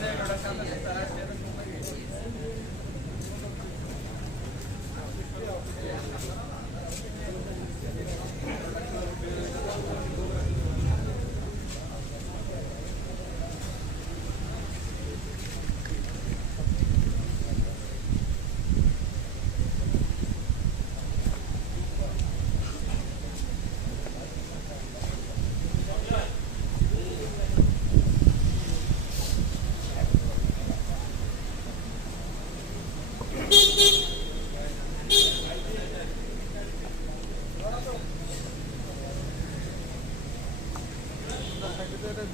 私は無理です。এই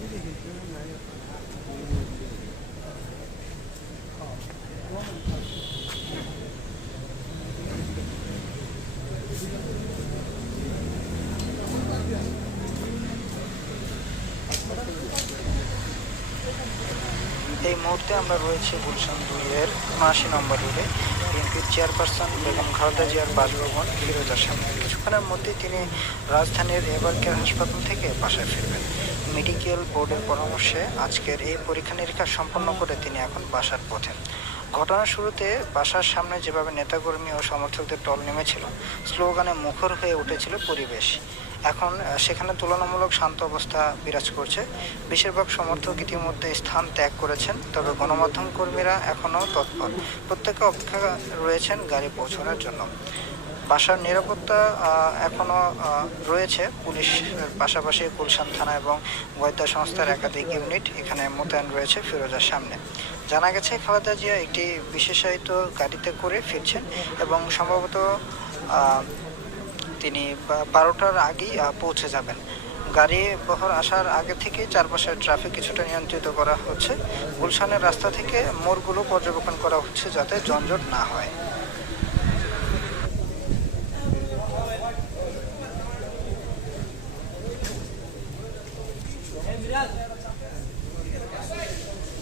মুহূর্তে আমরা রয়েছি গুলশান দুইয়ের উনআশি নম্বর রোডে বিএনপির চেয়ারপারসন বেগম খালেদা জিয়ার বাসভবন ফিরোজার সামনে কিছুক্ষণের মধ্যেই তিনি রাজধানীর এবার কেয়ার হাসপাতাল থেকে বাসায় ফিরবেন। মেডিকেল বোর্ডের পরামর্শে আজকের এই পরীক্ষা নিরীক্ষা সম্পন্ন করে তিনি এখন বাসার পথে। ঘটনার শুরুতে বাসার সামনে যেভাবে নেতাকর্মী ও সমর্থকদের টল নেমেছিল, স্লোগানে মুখর হয়ে উঠেছিল পরিবেশ। এখন সেখানে তুলনামূলক শান্ত অবস্থা বিরাজ করছে। বেশিরভাগ সমর্থক ইতিমধ্যে স্থান ত্যাগ করেছেন, তবে গণমাধ্যম কর্মীরা এখনও তৎপর। প্রত্যেকে অপেক্ষা রয়েছেন গাড়ি পৌঁছানোর জন্য। বাসার নিরাপত্তা আহ, এখনও রয়েছে। পুলিশ পাশাপাশি গুলশান থানা এবং গোয়েন্দা সংস্থার একাধিক ইউনিট এখানে মোতায়েন রয়েছে ফিরোজার সামনে। জানা গেছে খালেদা জিয়া একটি বিশেষায়িত গাড়িতে করে ফিরছেন এবং সম্ভবত তিনি বারোটার আগেই পৌঁছে যাবেন। গাড়ি বহর আসার আগে থেকে চারপাশের ট্রাফিক কিছুটা নিয়ন্ত্রিত করা হচ্ছে। গুলশানের রাস্তা থেকে মোড়গুলো পর্যবেক্ষণ করা হচ্ছে যাতে যানজট না হয়।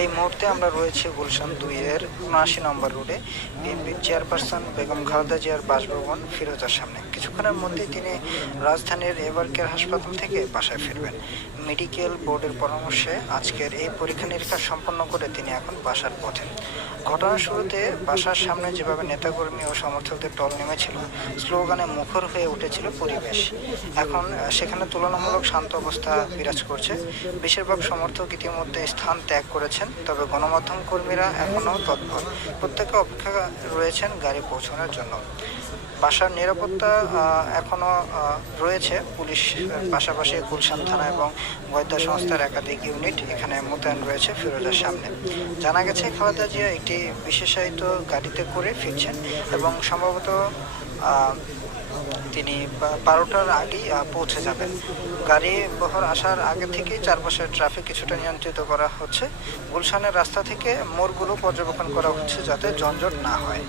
এই মুহূর্তে আমরা রয়েছে গুলশান দুইয়ের উনআশি নম্বর রোডে। বিএনপির চেয়ারপারসন বেগম খালেদা জিয়ার বাসভবন ফিরোজার সামনে। কিছুক্ষণের মধ্যেই তিনি রাজধানীর এবার কেয়ার হাসপাতাল থেকে বাসায় ফিরবেন। মেডিকেল বোর্ডের পরামর্শে আজকের এই পরীক্ষা নিরীক্ষা সম্পন্ন করে তিনি এখন বাসার পথে। ঘটনার শুরুতে বাসার সামনে যেভাবে নেতাকর্মী ও সমর্থকদের টল নেমেছিল, স্লোগানে মুখর হয়ে উঠেছিল পরিবেশ। এখন সেখানে তুলনামূলক শান্ত অবস্থা বিরাজ করছে। বেশিরভাগ সমর্থক ইতিমধ্যে স্থান ত্যাগ করেছেন তবে গণমাধ্যম কর্মীরা এখনও তৎপর। প্রত্যেকে অপেক্ষা রয়েছেন গাড়ি পৌঁছানোর জন্য। বাসার নিরাপত্তা আহ, এখনও রয়েছে। পুলিশ পাশাপাশি গুলশান থানা এবং গোয়েন্দা সংস্থার একাধিক ইউনিট এখানে মোতায়েন রয়েছে ফিরোজার সামনে। জানা গেছে খালেদা জিয়া একটি বিশেষায়িত গাড়িতে করে ফিরছেন এবং সম্ভবত তিনি বারোটার আগেই পৌঁছে যাবেন। গাড়ি বহর আসার আগে থেকেই চারপাশের ট্রাফিক কিছুটা নিয়ন্ত্রিত করা হচ্ছে। গুলশানের রাস্তা থেকে মোড়গুলো পর্যবেক্ষণ করা হচ্ছে যাতে যানজট না হয়।